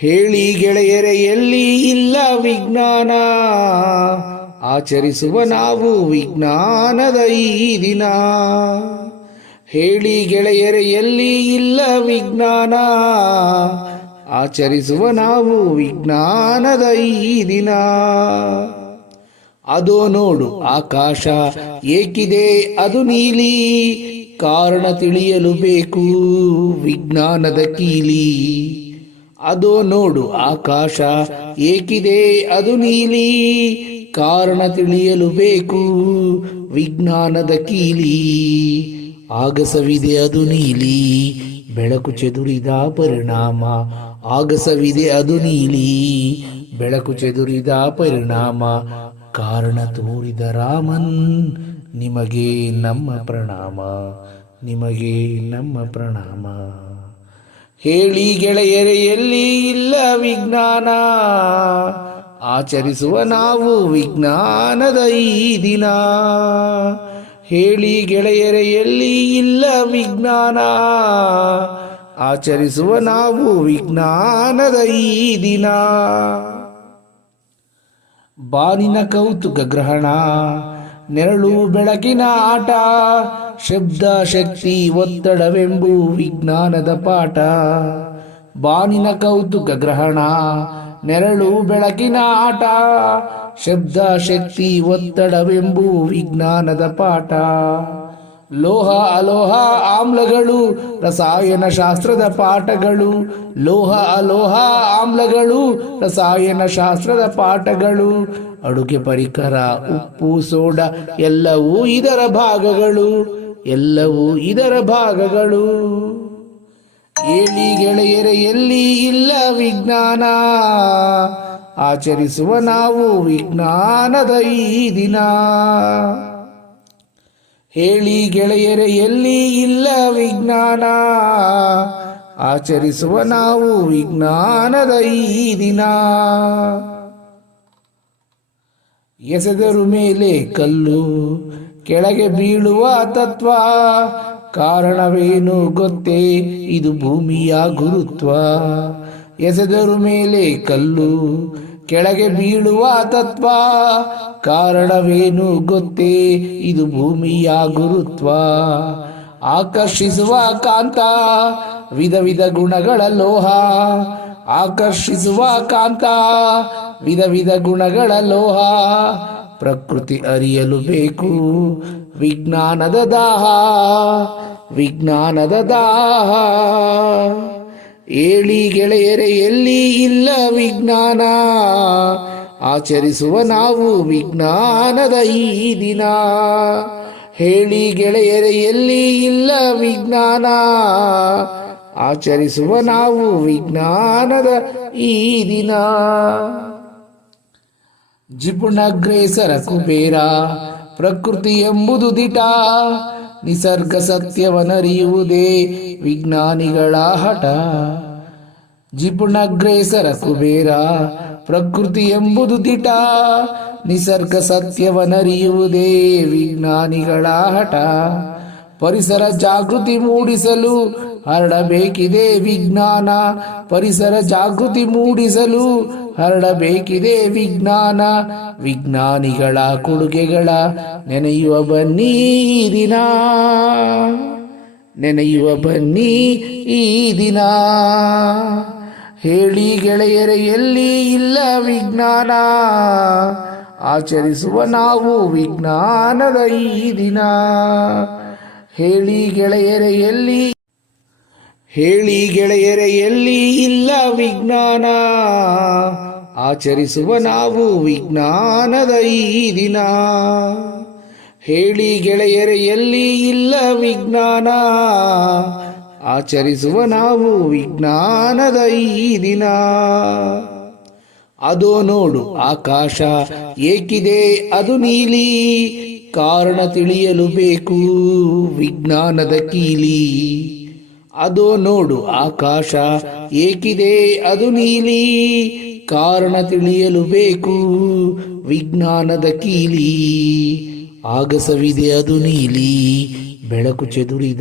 ಹೇಳಿ ಗೆಳೆಯರೆ, ಎಲ್ಲಿ ಇಲ್ಲ ವಿಜ್ಞಾನ? ಆಚರಿಸುವ ನಾವು ವಿಜ್ಞಾನದ ಈ ದಿನ. ಹೇಳಿ ಗೆಳೆಯರೆ, ಎಲ್ಲಿ ಇಲ್ಲ ವಿಜ್ಞಾನ? ಆಚರಿಸುವ ನಾವು ವಿಜ್ಞಾನದ ಈ ದಿನ. ಅದೋ ನೋಡು ಆಕಾಶ, ಏಕಿದೆ ಅದು ನೀಲಿ. ಕಾರಣ ತಿಳಿಯಲು ಬೇಕು ವಿಜ್ಞಾನದ ಕೀಲಿ. ಅದೋ ನೋಡು ಆಕಾಶ, ಏಕಿದೆ ಅದು ನೀಲಿ, ಕಾರಣ ತಿಳಿಯಲು ಬೇಕು, ವಿಜ್ಞಾನದ ಕೀಲಿ. ಆಗಸವಿದೆ ಅದು ನೀಲಿ, ಬೆಳಕು ಚದುರಿದ ಪರಿಣಾಮ. ಆಗಸವಿದೆ ಅದು ನೀಲಿ, ಬೆಳಕು ಚದುರಿದ ಪರಿಣಾಮ. ಕಾರಣ ತೋರಿದ ರಾಮನ್, ನಿಮಗೆ ನಮ್ಮ ಪ್ರಣಾಮ. ನಿಮಗೆ ನಮ್ಮ ಪ್ರಣಾಮ. ಹೇಳಿ ಗೆಳೆಯರೆಯಲ್ಲಿ ಇಲ್ಲ ವಿಜ್ಞಾನ. ಆಚರಿಸುವ ನಾವು ವಿಜ್ಞಾನದ ಈ ದಿನ. ಹೇಳಿ ಗೆಳೆಯರೆಯಲ್ಲಿ ಇಲ್ಲ ವಿಜ್ಞಾನ. ಆಚರಿಸುವ ನಾವು ವಿಜ್ಞಾನದ ಈ ದಿನ. ಬಾನಿನ ಕೌತುಕ ಗ್ರಹಣ. ನೆರಳು ಬೆಳಕಿನ ಆಟ, ಶಬ್ದ ಶಕ್ತಿ ಒತ್ತಡವೆಂಬು ವಿಜ್ಞಾನದ ಪಾಠ. ಬಾನಿನ ಕೌತುಕ ಗ್ರಹಣ, ನೆರಳು ಬೆಳಕಿನ ಆಟ, ಶಬ್ದ ಶಕ್ತಿ ಒತ್ತಡವೆಂಬು ವಿಜ್ಞಾನದ ಪಾಠ. ಲೋಹ, ಅಲೋಹ, ಆಮ್ಲಗಳು, ರಸಾಯನ ಶಾಸ್ತ್ರದ ಪಾಠಗಳು. ಲೋಹ, ಅಲೋಹ, ಆಮ್ಲಗಳು, ರಸಾಯನ ಶಾಸ್ತ್ರದ ಪಾಠಗಳು. ಅಡುಗೆ ಪರಿಕರ, ಉಪ್ಪು, ಸೋಡ, ಎಲ್ಲವೂ ಇದರ ಭಾಗಗಳು, ಎಲ್ಲವೂ ಇದರ ಭಾಗಗಳು. ಏಳಿ ಗೆಳೆಯರೆ, ಎಲ್ಲಿ ಇಲ್ಲ ವಿಜ್ಞಾನ, ಆಚರಿಸುವ ನಾವು ವಿಜ್ಞಾನದ ಈ ದಿನ. ಹೇಳಿ ಗೆಳೆಯರೆ, ಎಲ್ಲಿ ಇಲ್ಲ ವಿಜ್ಞಾನ, ಆಚರಿಸುವ ನಾವು ವಿಜ್ಞಾನದ ಈ ದಿನ. ಎಸೆದರು ಮೇಲೆ ಕಲ್ಲು, ಕೆಳಗೆ ಬೀಳುವ ತತ್ವ. ಕಾರಣವೇನು ಗೊತ್ತೇ? ಇದು ಭೂಮಿಯ ಗುರುತ್ವ. ಎಸೆದರು ಮೇಲೆ ಕಲ್ಲು, ಕೆಳಗೆ ಬೀಳುವ ತತ್ವ. ಕಾರಣವೇನು ಗೊತ್ತೇ? ಇದು ಭೂಮಿಯ ಗುರುತ್ವ. ಆಕರ್ಷಿಸುವ ಕಾಂತ, ವಿಧ ವಿಧ ಗುಣಗಳ ಲೋಹ. ಆಕರ್ಷಿಸುವ ಕಾಂತ, ವಿಧ ವಿಧ ಗುಣಗಳ ಲೋಹ, ಪ್ರಕೃತಿ ಅರಿಯಲು ಬೇಕು. ವಿಜ್ಞಾನದ ದಾಹ ವಿಜ್ಞಾನದ ದಾಹ. ಏಳಿ ಗೆಳೆಯರೆ, ಎಲ್ಲಿ ಇಲ್ಲ ವಿಜ್ಞಾನ? ಆಚರಿಸುವ ನಾವು ವಿಜ್ಞಾನದ ಈ ದಿನ. ಹೇಳಿ ಗೆಳೆಯರೆ, ಎಲ್ಲಿ ಇಲ್ಲ ವಿಜ್ಞಾನ? ಆಚರಿಸುವ ನಾವು ವಿಜ್ಞಾನದ ಈ ದಿನ. ಜಿಪುಣಗ್ರೇಸರ ಕುಬೇರ ಪ್ರಕೃತಿ ಎಂಬುದು ದಿಟ. ನಿಸರ್ಗ ಸತ್ಯವನರಿಯುವುದೇ ವಿಜ್ಞಾನಿಗಳ ಹಠ. ಜಿಪುಣಗ್ರೇಸರ ಕುಬೇರ ಪ್ರಕೃತಿ ಎಂಬುದು ದಿಟ. ನಿಸರ್ಗ ಸತ್ಯವನರಿಯುವುದೇ ವಿಜ್ಞಾನಿಗಳ ಹಠ. ಪರಿಸರ ಜಾಗೃತಿ ಮೂಡಿಸಲು ಹರಡಬೇಕಿದೆ ವಿಜ್ಞಾನ. ಪರಿಸರ ಜಾಗೃತಿ ಮೂಡಿಸಲು ಹರಡಬೇಕಿದೆ ವಿಜ್ಞಾನ. ವಿಜ್ಞಾನಿಗಳ ಕೊಡುಗೆಗಳ ನೆನೆಯುವ ಬನ್ನಿ ಈ ದಿನ ನೆನೆಯುವ ಬನ್ನಿ ಈ ದಿನ ಹೇಳಿ ಗೆಳೆಯರೆ, ಎಲ್ಲಿ ಇಲ್ಲ ವಿಜ್ಞಾನ? ಆಚರಿಸುವ ನಾವು ವಿಜ್ಞಾನದ ಈ ದಿನ. ಹೇಳಿ ಗೆಳೆಯರೆ ಎಲ್ಲಿ ಹೇಳಿ ಗೆಳೆಯರೆ ಎಲ್ಲಿ ಇಲ್ಲ ವಿಜ್ಞಾನ. ಆಚರಿಸುವ ನಾವು ವಿಜ್ಞಾನದ ಈ ದಿನ. ಹೇಳಿ ಗೆಳೆಯರೆ ಎಲ್ಲಿ ಇಲ್ಲ ವಿಜ್ಞಾನ. ಆಚರಿಸುವ ನಾವು ವಿಜ್ಞಾನದ ಈ ದಿನ. ಅದೋ ನೋಡು ಆಕಾಶ, ಏಕಿದೆ ಅದು ನೀಲಿ. ಕಾರಣ ತಿಳಿಯಲು ಬೇಕು. ವಿಜ್ಞಾನದ ಕೀಲಿ. ಅದು ನೋಡು ಆಕಾಶ. ಏಕಿದೆ ಅದು ನೀಲಿ. ಕಾರಣ ತಿಳಿಯಲು ಬೇಕು. ವಿಜ್ಞಾನದ ಕೀಲಿ. ಆಗಸವಿದೆ ಅದು ನೀಲಿ. ಬೆಳಕು ಚೆದುರಿದ